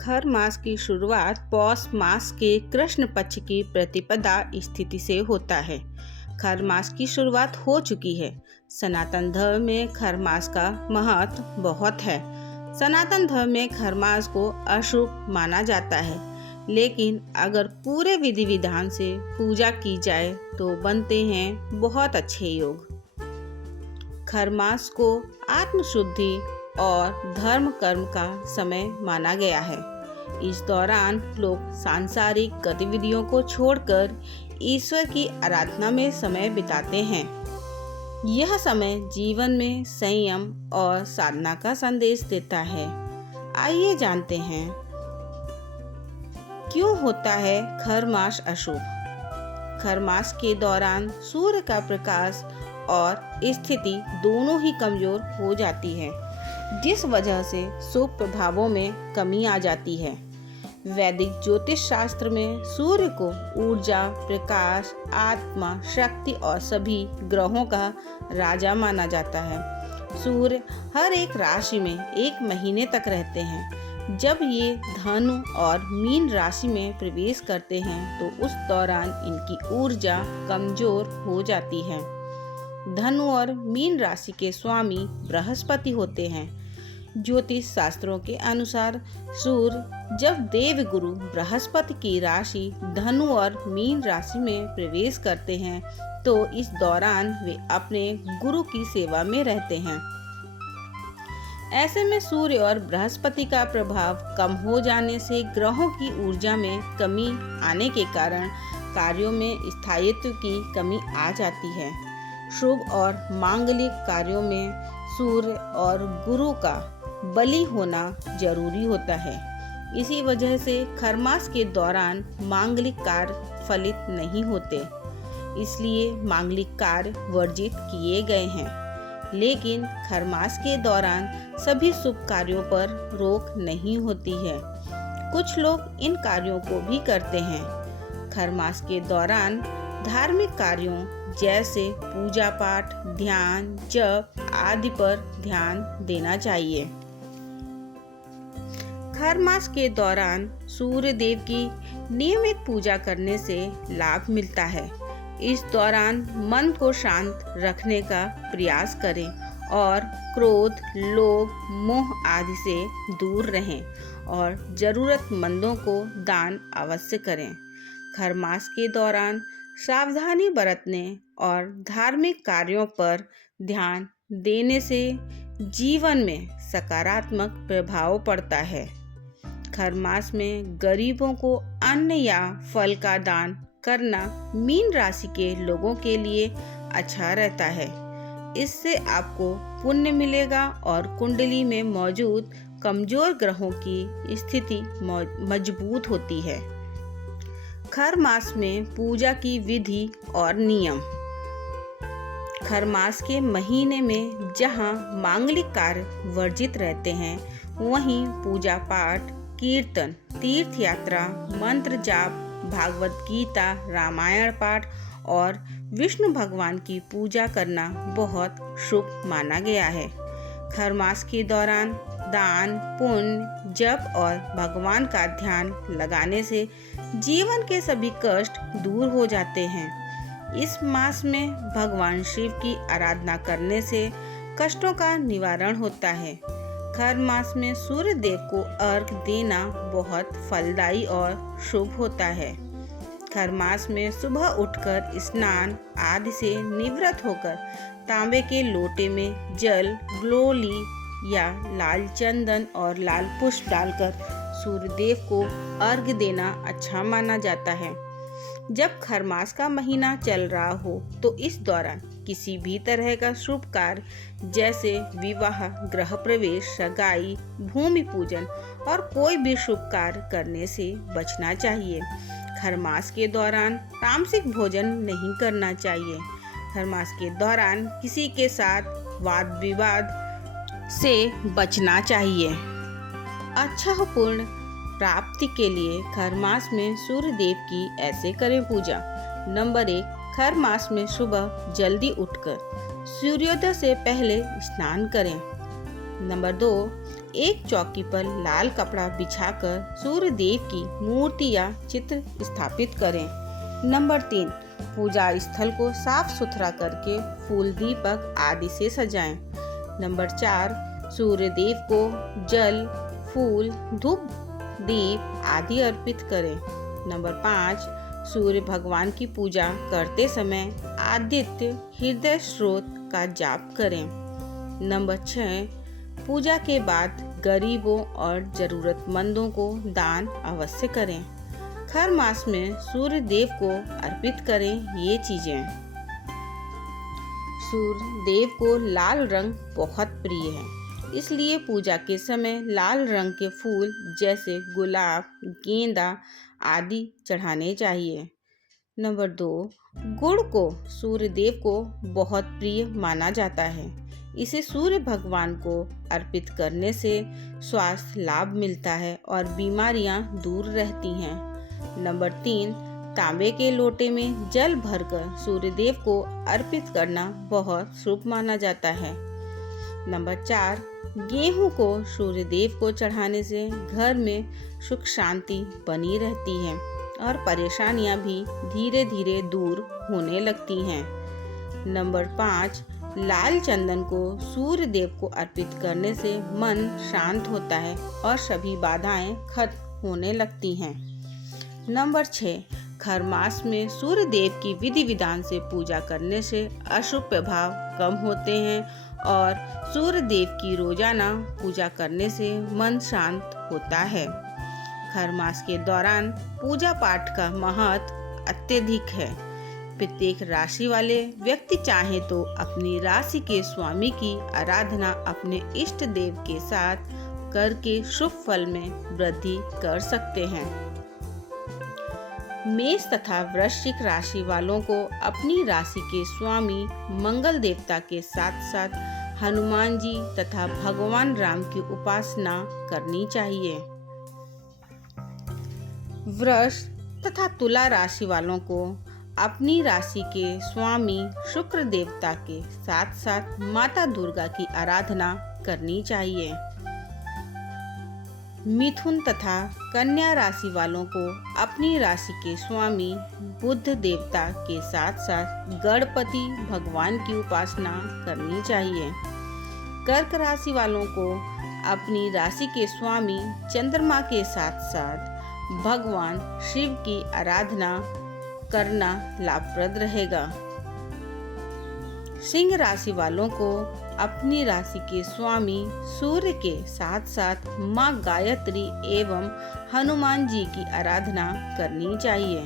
खर मास की शुरुआत पौष मास के कृष्ण पक्ष की प्रतिपदा तिथि से होता है। खर मास की शुरुआत हो चुकी है। सनातन धर्म में खर मास का महत्व बहुत है। सनातन धर्म में खर मास को अशुभ माना जाता है, लेकिन अगर पूरे विधि विधान से पूजा की जाए तो बनते हैं बहुत अच्छे योग। खर मास को आत्मशुद्धि और धर्म कर्म का समय माना गया है। इस दौरान लोग सांसारिक गतिविधियों को छोड़कर ईश्वर की आराधना में समय बिताते हैं। यह समय जीवन में संयम और साधना का संदेश देता है। आइए जानते हैं क्यों होता है खर मास अशुभ। खर मास के दौरान सूर्य का प्रकाश और स्थिति दोनों ही कमजोर हो जाती है, जिस वजह से शुभ प्रभावों में कमी आ जाती है। वैदिक ज्योतिष शास्त्र में सूर्य को ऊर्जा, प्रकाश, आत्मा, शक्ति और सभी ग्रहों का राजा माना जाता है। सूर्य हर एक राशि में एक महीने तक रहते हैं। जब ये धनु और मीन राशि में प्रवेश करते हैं तो उस दौरान इनकी ऊर्जा कमजोर हो जाती है। धनु और मीन राशि के स्वामी बृहस्पति होते हैं। ज्योतिष शास्त्रों के अनुसार सूर्य जब देवगुरु बृहस्पति की राशि धनु और मीन राशि में प्रवेश करते हैं तो इस दौरान वे अपने गुरु की सेवा में रहते हैं। ऐसे में सूर्य और बृहस्पति का प्रभाव कम हो जाने से ग्रहों की ऊर्जा में कमी आने के कारण कार्यों में स्थायित्व की कमी आ जाती है। शुभ और मांगलिक कार्यों में सूर्य और गुरु का बलि होना जरूरी होता है। इसी वजह से खर मास के दौरान मांगलिक कार्य फलित नहीं होते, इसलिए मांगलिक कार्य वर्जित किए गए हैं। लेकिन खर मास के दौरान सभी शुभ कार्यों पर रोक नहीं होती है। कुछ लोग इन कार्यों को भी करते हैं। खर मास के दौरान धार्मिक कार्यों जैसे पूजा पाठ, ध्यान, जप आदि पर ध्यान देना चाहिए। खर मास के दौरान सूर्य देव की नियमित पूजा करने से लाभ मिलता है। इस दौरान मन को शांत रखने का प्रयास करें और क्रोध, लोभ, मोह आदि से दूर रहें और जरूरतमंदों को दान अवश्य करें। खर मास के दौरान सावधानी बरतने और धार्मिक कार्यों पर ध्यान देने से जीवन में सकारात्मक प्रभाव पड़ता है। खर मास में गरीबों को अन्न या फल का दान करना मीन राशि के लोगों के लिए अच्छा रहता है। इससे आपको पुण्य मिलेगा और कुंडली में मौजूद कमजोर ग्रहों की स्थिति मजबूत होती है। खर मास में पूजा की विधि और नियम। खर मास के महीने में जहां मांगलिक कार्य वर्जित रहते हैं, वहीं पूजा पाठ, कीर्तन, तीर्थ यात्रा, मंत्र जाप, भागवत गीता, रामायण पाठ और विष्णु भगवान की पूजा करना बहुत शुभ माना गया है। खर मास के दौरान दान, पुण्य, जप और भगवान का ध्यान लगाने से जीवन के सभी कष्ट दूर हो जाते हैं। इस मास में भगवान शिव की आराधना करने से कष्टों का निवारण होता है। खर मास में सूर्य देव को अर्घ देना बहुत फलदायी और शुभ होता है। खर मास में सुबह उठकर स्नान आदि से निवृत्त होकर तांबे के लोटे में जल, ग्लोली या लाल चंदन और लाल पुष्प डालकर सूर्य देव को अर्घ देना अच्छा माना जाता है। जब खर मास का महीना चल रहा हो तो इस दौरान किसी भी तरह का शुभ कार्य जैसे विवाह, गृह प्रवेश, सगाई, भूमि पूजन और कोई भी शुभ कार्य करने से बचना चाहिए। खर मास के दौरान तामसिक भोजन नहीं करना चाहिए। खर मास के दौरान किसी के साथ वाद विवाद से बचना चाहिए। अच्छा पुण्य प्राप्ति के लिए खर मास में सूर्य देव की ऐसे करें पूजा। नंबर 1, खर मास में सुबह जल्दी उठकर सूर्योदय से पहले स्नान करें। नंबर 2, एक चौकी पर लाल कपड़ा बिछाकर सूर्य देव की मूर्ति या चित्र स्थापित करें। नंबर 3, पूजा स्थल को साफ सुथरा करके फूल, दीपक आदि से सजाएं। नंबर 4, सूर्य देव को जल, फूल, धूप, दीप आदि अर्पित करें। नंबर 5, सूर्य भगवान की पूजा करते समय आदित्य हृदय स्रोत का जाप करें। नंबर 6, पूजा के बाद गरीबों और जरूरतमंदों को दान अवश्य करें। खर मास में सूर्य देव को अर्पित करें ये चीजें। सूर्य देव को लाल रंग बहुत प्रिय है, इसलिए पूजा के समय लाल रंग के फूल जैसे गुलाब, गेंदा आदि चढ़ाने चाहिए। नंबर 2, गुड़ को सूर्य देव को बहुत प्रिय माना जाता है। इसे सूर्य भगवान को अर्पित करने से स्वास्थ्य लाभ मिलता है और बीमारियां दूर रहती हैं। नंबर 3, तांबे के लोटे में जल भरकर सूर्य देव को अर्पित करना बहुत शुभ माना जाता है। नंबर 4, गेहूं को सूर्य देव को चढ़ाने से घर में सुख शांति बनी रहती है और परेशानियां भी धीरे धीरे दूर होने लगती हैं। नंबर 5, लाल चंदन को सूर्य देव को अर्पित करने से मन शांत होता है और सभी बाधाएं खत्म होने लगती हैं। नंबर 6, खर मास में सूर्य देव की विधि विधान से पूजा करने से अशुभ प्रभाव कम होते हैं और सूर्य देव की रोजाना पूजा करने से मन शांत होता है। खर मास के दौरान पूजा पाठ का महत्व अत्यधिक है। प्रत्येक राशि वाले व्यक्ति चाहे तो अपनी राशि के स्वामी की आराधना अपने इष्ट देव के साथ करके शुभ फल में वृद्धि कर सकते हैं। मेष तथा वृश्चिक राशि वालों को अपनी राशि के स्वामी मंगल देवता के साथ साथ हनुमान जी तथा भगवान राम की उपासना करनी चाहिए। वृष तथा तुला राशि वालों को अपनी राशि के स्वामी शुक्र देवता के साथ साथ माता दुर्गा की आराधना करनी चाहिए। मिथुन तथा कन्या राशि वालों को अपनी राशि के स्वामी बुध देवता के साथ साथ गणपति भगवान की उपासना करनी चाहिए। कर्क राशि वालों को अपनी राशि के स्वामी चंद्रमा के साथ साथ भगवान शिव की आराधना करना लाभप्रद रहेगा। सिंह राशि वालों को अपनी राशि के स्वामी सूर्य के साथ साथ मां गायत्री एवं हनुमान जी की आराधना करनी चाहिए।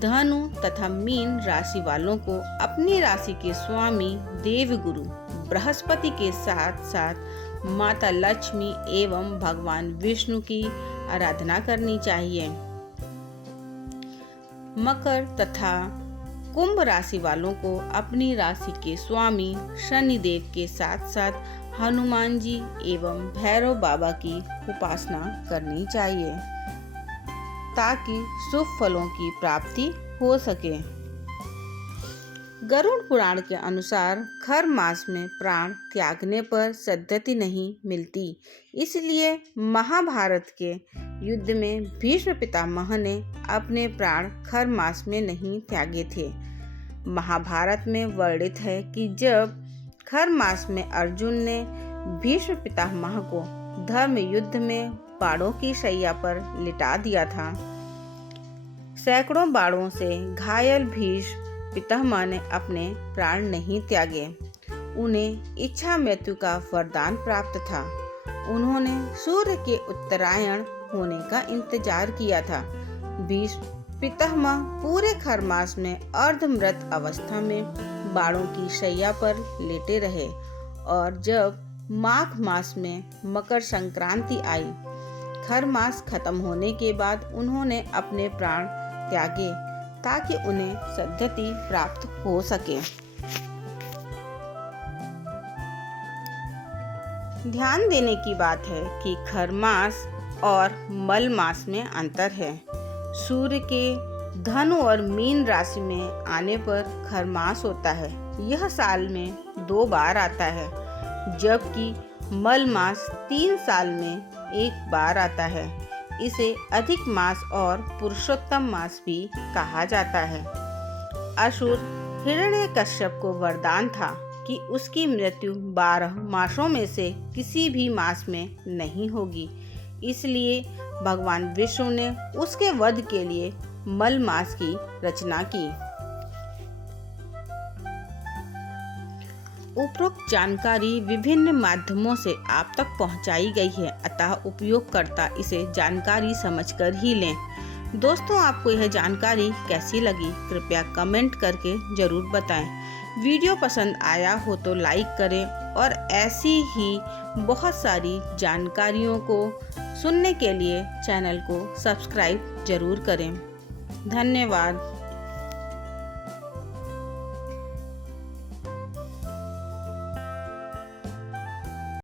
धनु तथा मीन राशि वालों को अपनी राशि के स्वामी देवगुरु बृहस्पति के साथ साथ माता लक्ष्मी एवं भगवान विष्णु की आराधना करनी चाहिए। मकर तथा कुंभ राशि वालों को अपनी राशि के स्वामी शनि देव के साथ साथ हनुमान जी एवं भैरव बाबा की उपासना करनी चाहिए ताकि शुभ फलों की प्राप्ति हो सके। गरुड़ पुराण के अनुसार खर मास में प्राण त्यागने पर सद्गति नहीं मिलती, इसलिए महाभारत के युद्ध में भीष्म पितामह ने अपने प्राण खर मास में नहीं त्यागे थे। महाभारत में वर्णित है कि जब खर मास में अर्जुन ने भीष्म पितामह को धर्म युद्ध में बाणों की शैया पर लिटा दिया था। सैकड़ों बाणों से घायल भीष्म पितामह ने अपने प्राण नहीं त्यागे। उन्हें इच्छा मृत्यु का वरदान प्राप्त था। उन्होंने सूर्य के उत्तरायण होने का इंतजार किया था। भीष्म पितामह पूरे खर मास में अर्धमृत अवस्था में बाणों की शैया पर लेटे रहे और जब माघ मास में मकर संक्रांति आई, खर मास खत्म होने के बाद उन्होंने अपने प्राण त्यागे ताकि उन्हें सद्गति प्राप्त हो सके। ध्यान देने की बात है कि खर मास और मल मास में अंतर है। सूर्य के धनु और मीन राशि में आने पर खर मास होता है। यह साल में 2 बार आता है, जबकि मल मास 3 साल में एक बार आता है। इसे अधिक मास और पुरुषोत्तम मास भी कहा जाता है। असुर हिरण्यकश्यप को वरदान था कि उसकी मृत्यु 12 मासों में से किसी भी मास में नहीं होगी। इसलिए भगवान विष्णु ने उसके वध के लिए मल मास की रचना की। उपरोक्त जानकारी विभिन्न माध्यमों से आप तक पहुंचाई गई है, अतः उपयोगकर्ता इसे जानकारी समझकर ही लें। दोस्तों, आपको यह जानकारी कैसी लगी कृपया कमेंट करके ज़रूर बताएं। वीडियो पसंद आया हो तो लाइक करें और ऐसी ही बहुत सारी जानकारियों को सुनने के लिए चैनल को सब्सक्राइब ज़रूर करें। धन्यवाद।